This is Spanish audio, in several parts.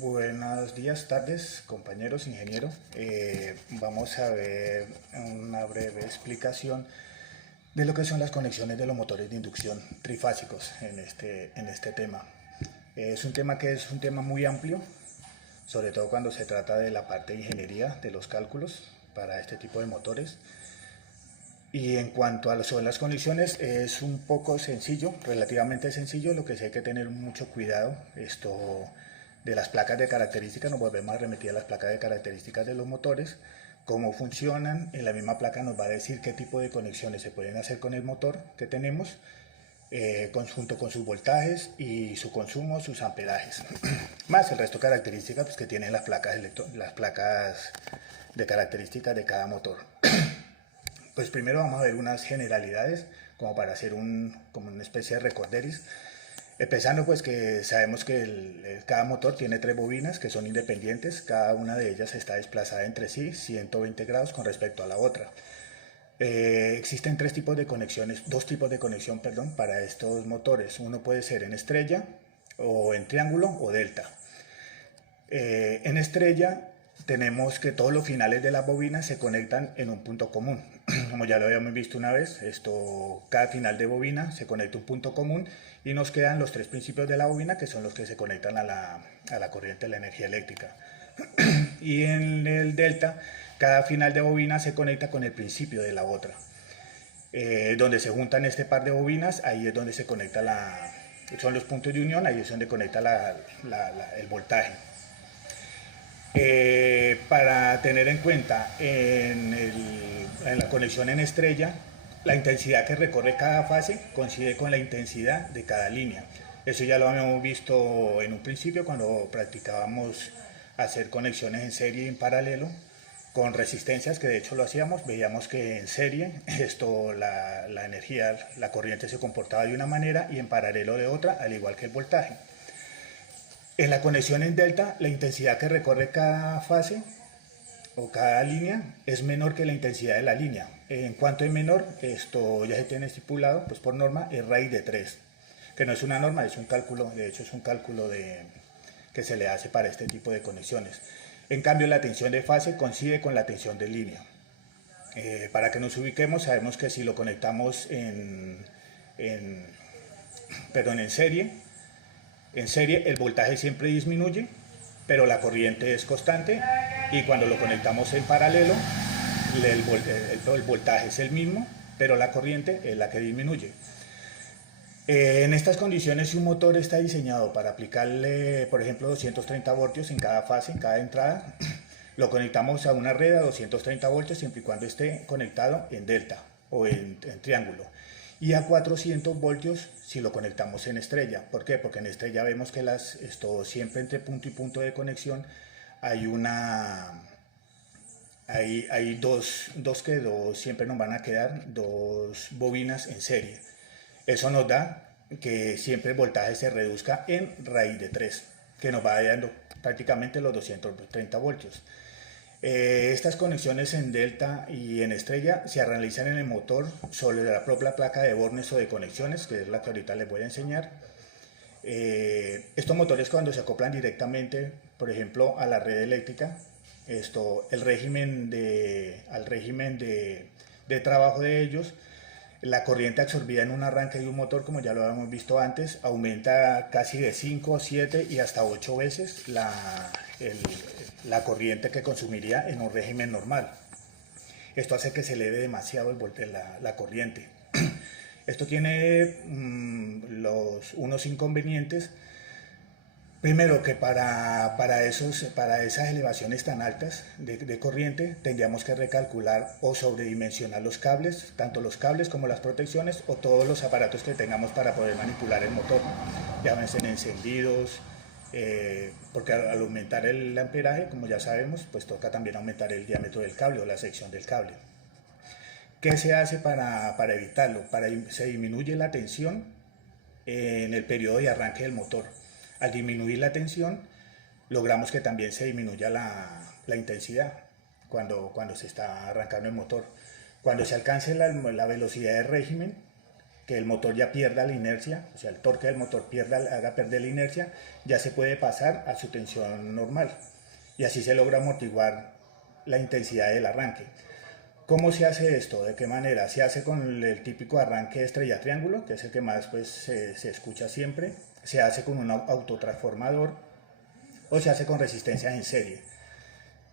Buenos días, tardes, compañeros, ingeniero. Vamos a ver una breve explicación de lo que son las conexiones de los motores de inducción trifásicos en este tema. Es un tema que es un tema muy amplio, sobre todo cuando se trata de la parte de ingeniería de los cálculos para este tipo de motores. Y en cuanto a sobre las conexiones, es un poco sencillo, relativamente sencillo. Lo que sí hay que tener mucho cuidado, de las placas de características, nos volvemos a remitir a las placas de características de los motores, cómo funcionan. En la misma placa nos va a decir qué tipo de conexiones se pueden hacer con el motor que tenemos, junto con sus voltajes y su consumo, sus amperajes, más el resto de características pues, que tienen las placas de características de cada motor. Pues primero vamos a ver unas generalidades, como para hacer como una especie de recorderis. Empezando pues que sabemos que cada motor tiene 3 bobinas que son independientes, cada una de ellas está desplazada entre sí 120 grados con respecto a la otra. Existen dos tipos de conexión, perdón, para estos motores. Uno puede ser en estrella, o en triángulo, o delta. En estrella tenemos que todos los finales de las bobinas se conectan en un punto común. Como ya lo habíamos visto una vez, cada final de bobina se conecta a un punto común y nos quedan los 3 principios de la bobina, que son los que se conectan a la corriente de la energía eléctrica. Y en el delta, cada final de bobina se conecta con el principio de la otra. Donde se juntan este par de bobinas, ahí es donde se conecta son los puntos de unión, ahí es donde conecta el voltaje. Para tener en cuenta en la conexión en estrella, la intensidad que recorre cada fase coincide con la intensidad de cada línea. Eso ya lo habíamos visto en un principio cuando practicábamos hacer conexiones en serie y en paralelo con resistencias, que de hecho lo hacíamos. Veíamos que en serie la energía, la corriente se comportaba de una manera y en paralelo de otra, al igual que el voltaje. En la conexión en delta, la intensidad que recorre cada fase o cada línea es menor que la intensidad de la línea. En cuanto es menor, esto ya se tiene estipulado, pues por norma, es raíz de 3, que no es una norma, es un cálculo, de hecho es un cálculo que se le hace para este tipo de conexiones. En cambio, la tensión de fase coincide con la tensión de línea. Para que nos ubiquemos, sabemos que si lo conectamos en serie el voltaje siempre disminuye, pero la corriente es constante, y cuando lo conectamos en paralelo, el voltaje es el mismo, pero la corriente es la que disminuye. En estas condiciones, si un motor está diseñado para aplicarle, por ejemplo, 230 voltios en cada fase, en cada entrada, lo conectamos a una red a 230 voltios siempre y cuando esté conectado en delta o en triángulo, y a 400 voltios si lo conectamos en estrella. ¿Por qué? Porque en estrella vemos que siempre entre punto y punto de conexión hay siempre nos van a quedar 2 bobinas en serie. Eso nos da que siempre el voltaje se reduzca en raíz de 3, que nos va dando prácticamente los 230 voltios. Estas conexiones en delta y en estrella se realizan en el motor sobre la propia placa de bornes o de conexiones, que es la que ahorita les voy a enseñar. Estos motores, cuando se acoplan directamente, por ejemplo, a la red eléctrica, al régimen de trabajo de ellos, la corriente absorbida en un arranque de un motor, como ya lo habíamos visto antes, aumenta casi de 5, 7 y hasta 8 veces la corriente que consumiría en un régimen normal. Esto hace que se eleve demasiado la corriente. Esto tiene unos inconvenientes. Primero, que para esas elevaciones tan altas de corriente tendríamos que recalcular o sobredimensionar los cables, tanto los cables como las protecciones o todos los aparatos que tengamos para poder manipular el motor, llámense encendidos, porque al aumentar el amperaje, como ya sabemos, pues toca también aumentar el diámetro del cable o la sección del cable. ¿Qué se hace para evitarlo? Se disminuye la tensión en el periodo de arranque del motor. Al disminuir la tensión, logramos que también se disminuya la intensidad cuando se está arrancando el motor. Cuando se alcance la velocidad de régimen, que el motor ya pierda la inercia, o sea, el torque del motor haga perder la inercia, ya se puede pasar a su tensión normal. Y así se logra amortiguar la intensidad del arranque. ¿Cómo se hace esto? ¿De qué manera? Se hace con el típico arranque estrella-triángulo, que es el que más pues, se escucha siempre. Se hace con un autotransformador o se hace con resistencias en serie.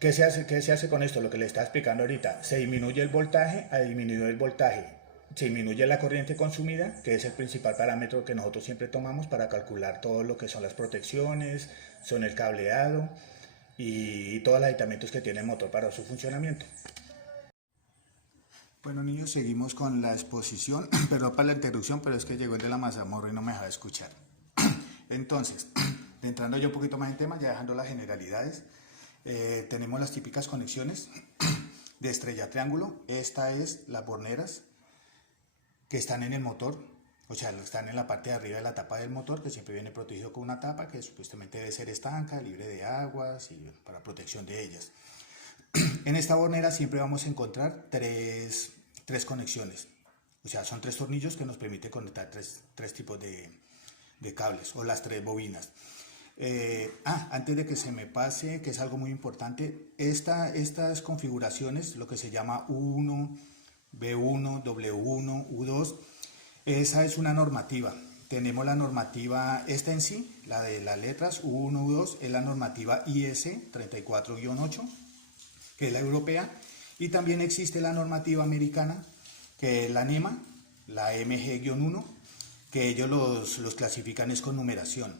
¿Qué se hace con esto? Lo que le estaba explicando ahorita. Se disminuye el voltaje, a disminuir el voltaje se disminuye la corriente consumida, que es el principal parámetro que nosotros siempre tomamos para calcular todo lo que son las protecciones, son el cableado y todos los aditamentos que tiene el motor para su funcionamiento. Bueno niños, seguimos con la exposición, perdón por la interrupción, pero es que llegó el de la mazamorra y no me dejaba escuchar. Entonces, entrando yo un poquito más en tema, ya dejando las generalidades, tenemos las típicas conexiones de estrella triángulo. Esta es las borneras que están en el motor, o sea, están en la parte de arriba de la tapa del motor, que siempre viene protegido con una tapa que supuestamente debe ser estanca, libre de aguas y para protección de ellas. En esta bornera siempre vamos a encontrar tres conexiones, o sea, son 3 tornillos que nos permiten conectar tres tipos de cables o las 3 bobinas. Antes de que se me pase, que es algo muy importante, estas configuraciones, lo que se llama U1, B1, W1, U2, esa es una normativa. Tenemos la normativa, esta en sí, la de las letras U1, U2, es la normativa IS 34-8, que es la europea, y también existe la normativa americana, que es la NEMA, la MG-1, que ellos los clasifican es con numeración.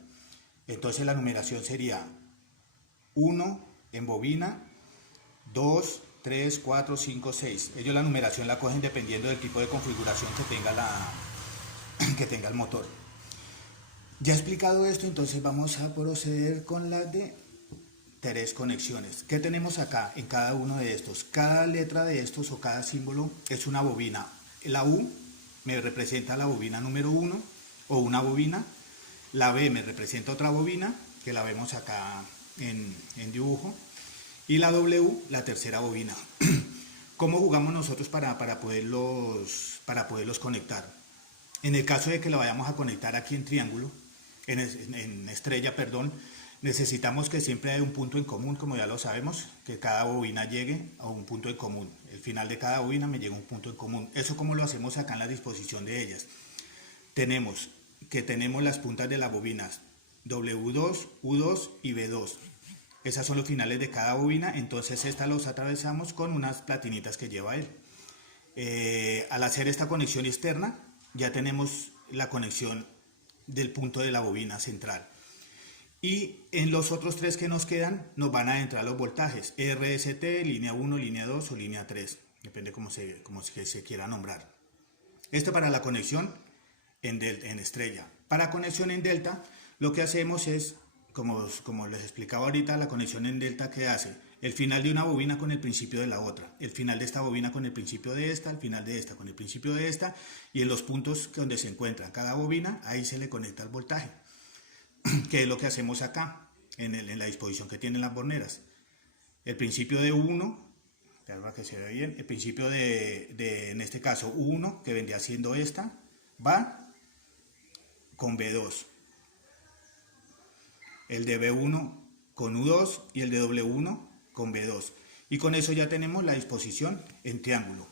Entonces la numeración sería 1 en bobina, 2, 3, 4, 5, 6. Ellos la numeración la cogen dependiendo del tipo de configuración que tenga el motor. Ya explicado esto, entonces vamos a proceder con las de 3 conexiones. ¿Qué tenemos acá en cada uno de estos? Cada letra de estos o cada símbolo es una bobina. La U me representa la bobina número 1 o una bobina. La B me representa otra bobina, que la vemos acá en dibujo. Y la W, la tercera bobina. ¿Cómo jugamos nosotros para poderlos conectar? En el caso de que lo vayamos a conectar aquí en triángulo, en estrella, perdón, necesitamos que siempre haya un punto en común, como ya lo sabemos, que cada bobina llegue a un punto en común. El final de cada bobina me llega a un punto en común. Eso como lo hacemos acá en la disposición de ellas. Tenemos las puntas de las bobinas W2, U2 y B2. Esas son los finales de cada bobina, entonces estas los atravesamos con unas platinitas que lleva él. Al hacer esta conexión externa, ya tenemos la conexión del punto de la bobina central. Y en los otros 3 que nos quedan, nos van a entrar los voltajes, RST, línea 1, línea 2 o línea 3, depende cómo se quiera nombrar. Esto para la conexión en estrella. Para conexión en delta, lo que hacemos es, como les explicaba ahorita, la conexión en delta que hace el final de una bobina con el principio de la otra, el final de esta bobina con el principio de esta, el final de esta con el principio de esta, y en los puntos donde se encuentra cada bobina, ahí se le conecta el voltaje, que es lo que hacemos acá, en la disposición que tienen las borneras. El principio de U1, para que se vea bien, el principio en este caso U1, que vendría siendo esta, va con B2. El de B1 con U2 y el de W1 con B2. Y con eso ya tenemos la disposición en triángulo.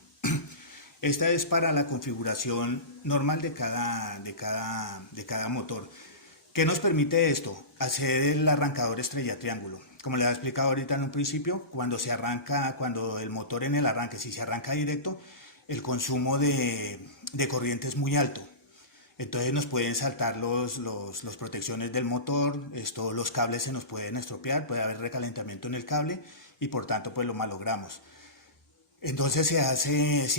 Esta es para la configuración normal de cada motor. ¿Qué nos permite esto? Hacer el arrancador estrella triángulo. Como les he explicado ahorita en un principio, cuando el motor en el arranque, si se arranca directo, el consumo de corriente es muy alto. Entonces nos pueden saltar las protecciones del motor, los cables se nos pueden estropear, puede haber recalentamiento en el cable y por tanto pues lo malogramos. Entonces se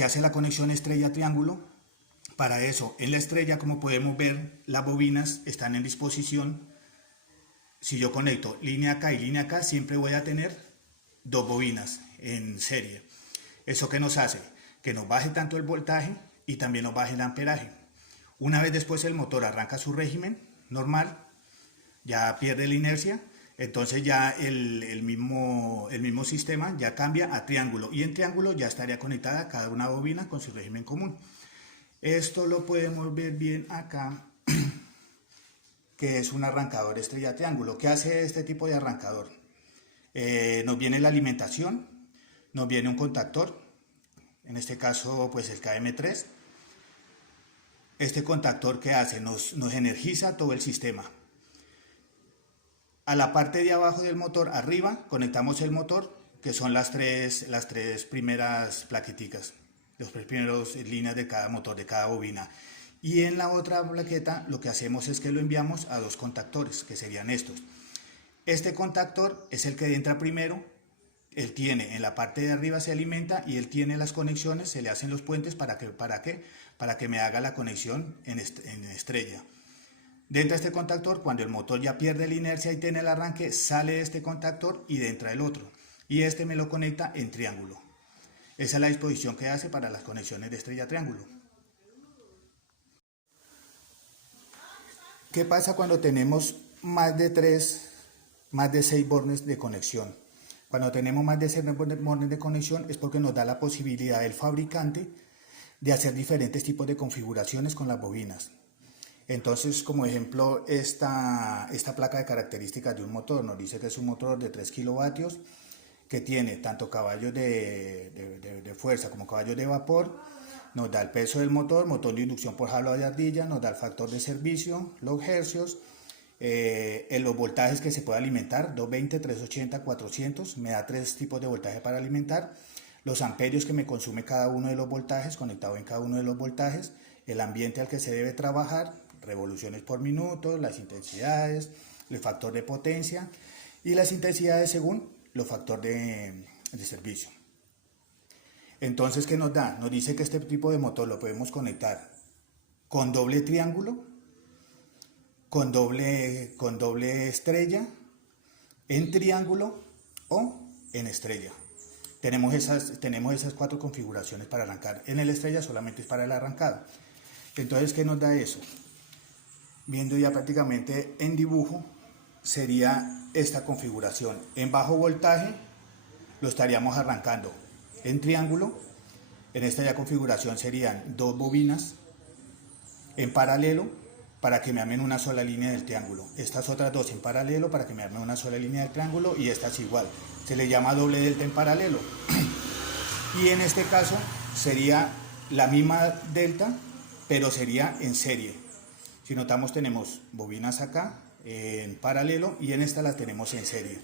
hace la conexión estrella-triángulo. Para eso, en la estrella, como podemos ver, las bobinas están en disposición. Si yo conecto línea acá y línea acá, siempre voy a tener 2 bobinas en serie. ¿Eso qué nos hace? Que nos baje tanto el voltaje y también nos baje el amperaje. Una vez después el motor arranca su régimen normal, ya pierde la inercia, entonces ya el mismo sistema ya cambia a triángulo y en triángulo ya estaría conectada cada una bobina con su régimen común. Esto lo podemos ver bien acá, que es un arrancador estrella triángulo. ¿Qué hace este tipo de arrancador? Nos viene la alimentación, nos viene un contactor, en este caso pues el KM3. Este contactor, ¿qué hace? Nos energiza todo el sistema. A la parte de abajo del motor, arriba, conectamos el motor, que son las tres primeras plaqueticas, las tres primeras líneas de cada motor, de cada bobina. Y en la otra plaqueta lo que hacemos es que lo enviamos a dos contactores, que serían estos. Este contactor es el que entra primero, él tiene en la parte de arriba, se alimenta y él tiene las conexiones, se le hacen los puentes ¿para qué? Para que me haga la conexión en estrella. Dentro de este contactor, cuando el motor ya pierde la inercia y tiene el arranque, sale este contactor y entra el otro. Y este me lo conecta en triángulo. Esa es la disposición que hace para las conexiones de estrella-triángulo. ¿Qué pasa cuando tenemos más de 6 bornes de conexión? Cuando tenemos más de 6 bornes de conexión es porque nos da la posibilidad el fabricante de hacer diferentes tipos de configuraciones con las bobinas. Entonces, como ejemplo, esta placa de características de un motor nos dice que es un motor de 3 kilovatios que tiene tanto caballos de fuerza como caballos de vapor. Nos da el peso del motor, motor de inducción por jalo de ardilla, nos da el factor de servicio, los hercios, los voltajes que se puede alimentar, 220, 380, 400, me da 3 tipos de voltaje para alimentar, los amperios que me consume cada uno de los voltajes, conectado en cada uno de los voltajes, el ambiente al que se debe trabajar, revoluciones por minuto, las intensidades, el factor de potencia y las intensidades según los factores de servicio. Entonces, ¿qué nos da? Nos dice que este tipo de motor lo podemos conectar con doble triángulo, con doble estrella, en triángulo o en estrella. Tenemos esas 4 configuraciones para arrancar. En el estrella solamente es para el arrancado. Entonces, ¿qué nos da eso? Viendo ya prácticamente en dibujo, sería esta configuración. En bajo voltaje lo estaríamos arrancando en triángulo. En esta ya configuración serían 2 bobinas en paralelo para que me armen una sola línea del triángulo. Estas otras 2 en paralelo para que me armen una sola línea del triángulo y esta es igual. Se le llama doble delta en paralelo. Y en este caso sería la misma delta, pero sería en serie. Si notamos, tenemos bobinas acá en paralelo y en esta las tenemos en serie.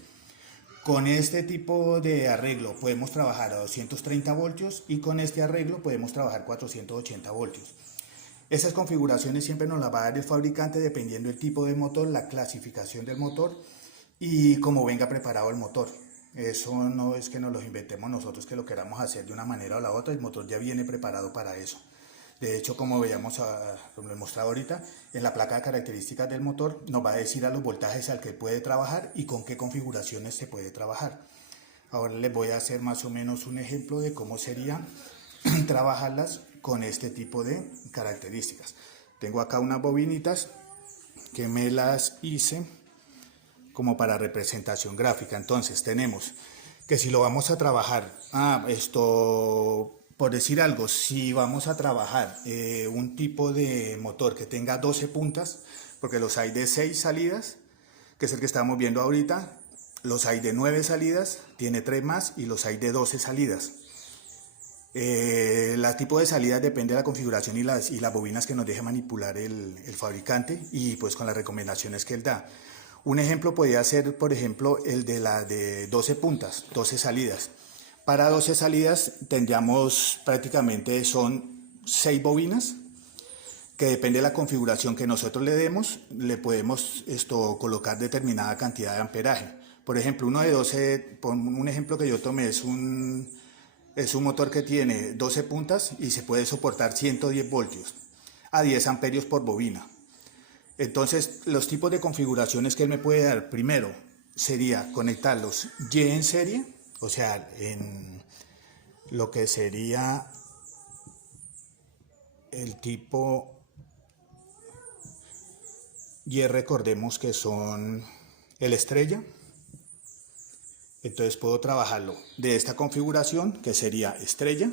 Con este tipo de arreglo podemos trabajar a 230 voltios y con este arreglo podemos trabajar 480 voltios. Estas configuraciones siempre nos las va a dar el fabricante dependiendo del tipo de motor, la clasificación del motor y cómo venga preparado el motor. Eso no es que nos lo inventemos nosotros, que lo queramos hacer de una manera o la otra, el motor ya viene preparado para eso. De hecho, como veíamos, como lo he mostrado ahorita, en la placa de características del motor nos va a decir a los voltajes al que puede trabajar y con qué configuraciones se puede trabajar. Ahora les voy a hacer más o menos un ejemplo de cómo sería trabajarlas con este tipo de características. Tengo acá unas bobinitas que me las hice como para representación gráfica. Entonces tenemos que si lo vamos a trabajar, por decir algo, si vamos a trabajar un tipo de motor que tenga 12 puntas, porque los hay de 6 salidas, que es el que estamos viendo ahorita, los hay de 9 salidas, tiene 3 más, y los hay de 12 salidas. El tipo de salidas depende de la configuración y las bobinas que nos deje manipular el fabricante y pues con las recomendaciones que él da. Un ejemplo podría ser, por ejemplo, el de la de 12 puntas, 12 salidas. Para 12 salidas tendríamos prácticamente son 6 bobinas, que depende de la configuración que nosotros le demos, le podemos colocar determinada cantidad de amperaje. Por ejemplo, uno de 12, un ejemplo que yo tomé es un motor que tiene 12 puntas y se puede soportar 110 voltios a 10 amperios por bobina. Entonces, los tipos de configuraciones que él me puede dar, primero, sería conectarlos Y en serie, o sea, en lo que sería el tipo Y, recordemos que son el estrella. Entonces puedo trabajarlo de esta configuración, que sería estrella,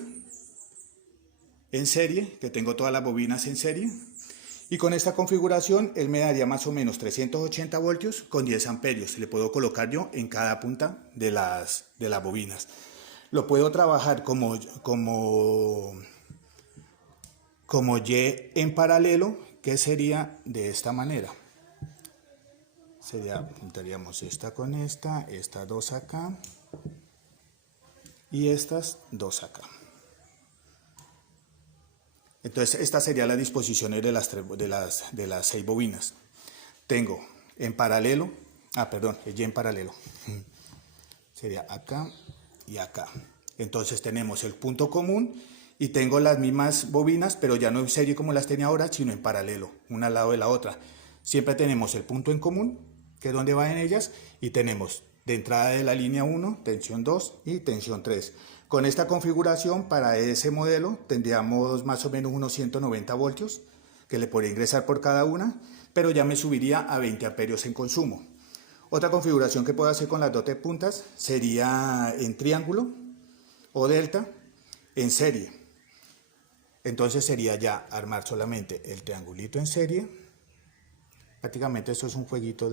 en serie, que tengo todas las bobinas en serie. Y con esta configuración él me daría más o menos 380 voltios con 10 amperios. Le puedo colocar yo en cada punta de las bobinas. Lo puedo trabajar como Y en paralelo, que sería de esta manera. Juntaríamos esta con esta, estas dos acá y estas dos acá. Entonces estas serían las disposiciones de las 6 bobinas. Tengo en paralelo, Y en paralelo. Sería acá y acá. Entonces tenemos el punto común y tengo las mismas bobinas, pero ya no en serie como las tenía ahora, sino en paralelo, una al lado de la otra. Siempre tenemos el punto en común, que es donde van ellas, y tenemos de entrada de la línea 1, tensión 2 y tensión 3. Con esta configuración, para ese modelo, tendríamos más o menos unos 190 voltios, que le podría ingresar por cada una, pero ya me subiría a 20 amperios en consumo. Otra configuración que puedo hacer con las 2 puntas sería en triángulo o delta en serie. Entonces sería ya armar solamente el triangulito en serie. Prácticamente esto es un jueguito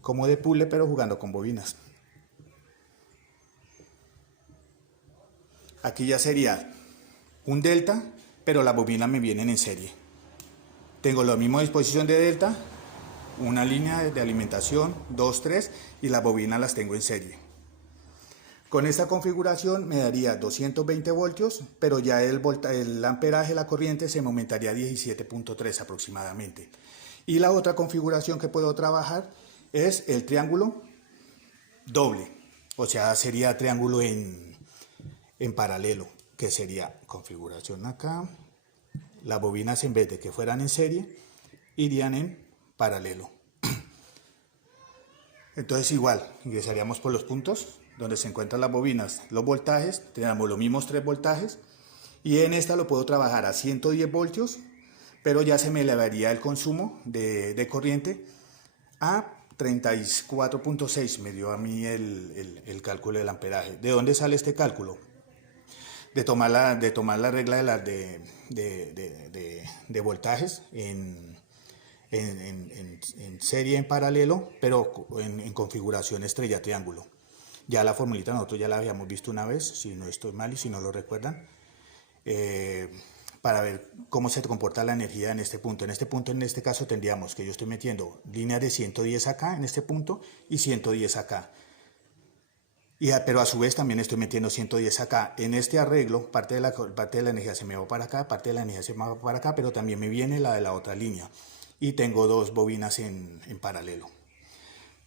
como de puzzle, pero jugando con bobinas. Aquí ya sería un delta, pero las bobinas me vienen en serie. Tengo la misma disposición de delta, una línea de alimentación, 2, 3, y las bobinas las tengo en serie. Con esta configuración me daría 220 voltios, pero ya el amperaje de la corriente se me aumentaría a 17.3 aproximadamente. Y la otra configuración que puedo trabajar es el triángulo doble, o sea, sería triángulo en paralelo, que sería configuración acá. Las bobinas, en vez de que fueran en serie, irían en paralelo. Entonces igual, ingresaríamos por los puntos donde se encuentran las bobinas, los voltajes, tenemos los mismos 3 voltajes, y en esta lo puedo trabajar a 110 voltios, pero ya se me elevaría el consumo de corriente a 34.6, me dio a mí el cálculo del amperaje. ¿De dónde sale este cálculo? De tomar la regla de voltajes en serie, en paralelo, pero en configuración estrella triángulo. Ya la formulita nosotros ya la habíamos visto una vez, si no estoy mal y si no lo recuerdan, para ver cómo se comporta la energía en este punto. En este caso tendríamos que yo estoy metiendo líneas de 110 acá en este punto y 110 acá. Pero a su vez también estoy metiendo 110 acá. En este arreglo, parte de la energía se me va para acá, parte de la energía se me va para acá, pero también me viene la de la otra línea. Y tengo 2 bobinas en paralelo.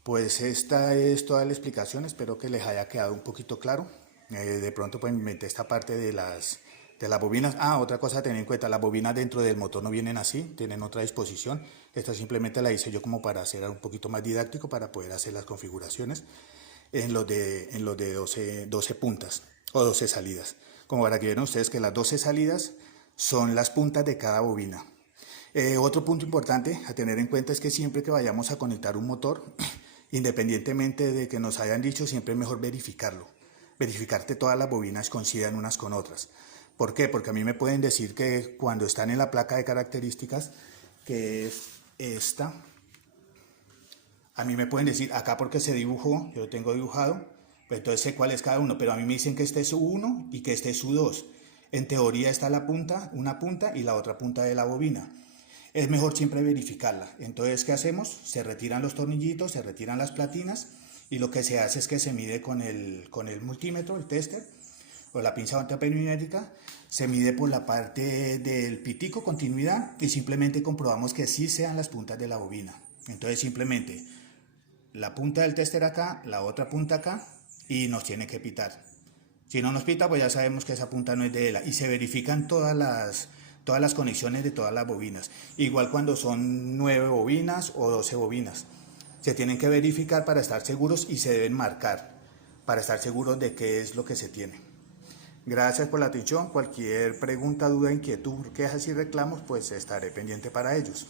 Pues esta es toda la explicación, espero que les haya quedado un poquito claro. De pronto pues inventé esta parte de las bobinas. Otra cosa a tener en cuenta, las bobinas dentro del motor no vienen así, tienen otra disposición. Esta simplemente la hice yo como para hacer un poquito más didáctico, para poder hacer las configuraciones en los de 12 puntas o 12 salidas. Como para que vean ustedes que las 12 salidas son las puntas de cada bobina. Otro punto importante a tener en cuenta es que siempre que vayamos a conectar un motor, independientemente de que nos hayan dicho, siempre es mejor verificarlo. Verificar que todas las bobinas coincidan unas con otras. ¿Por qué? Porque a mí me pueden decir que cuando están en la placa de características, que es esta, a mí me pueden decir acá porque se dibujó, yo lo tengo dibujado, pues entonces sé cuál es cada uno, pero a mí me dicen que este es su 1 y que este es su 2. En teoría está la punta, una punta y la otra punta de la bobina. Es mejor siempre verificarla. Entonces, ¿qué hacemos? Se retiran los tornillitos, se retiran las platinas y lo que se hace es que se mide con el multímetro, el tester, o la pinza antiaperimétrica, se mide por la parte del pitico, continuidad, y simplemente comprobamos que sí sean las puntas de la bobina. Entonces, simplemente la punta del tester acá, la otra punta acá, y nos tiene que pitar. Si no nos pita, pues ya sabemos que esa punta no es de ELA, y se verifican todas las conexiones de todas las bobinas. Igual cuando son 9 bobinas o 12 bobinas. Se tienen que verificar para estar seguros y se deben marcar para estar seguros de qué es lo que se tiene. Gracias por la atención. Cualquier pregunta, duda, inquietud, quejas y reclamos, pues estaré pendiente para ellos.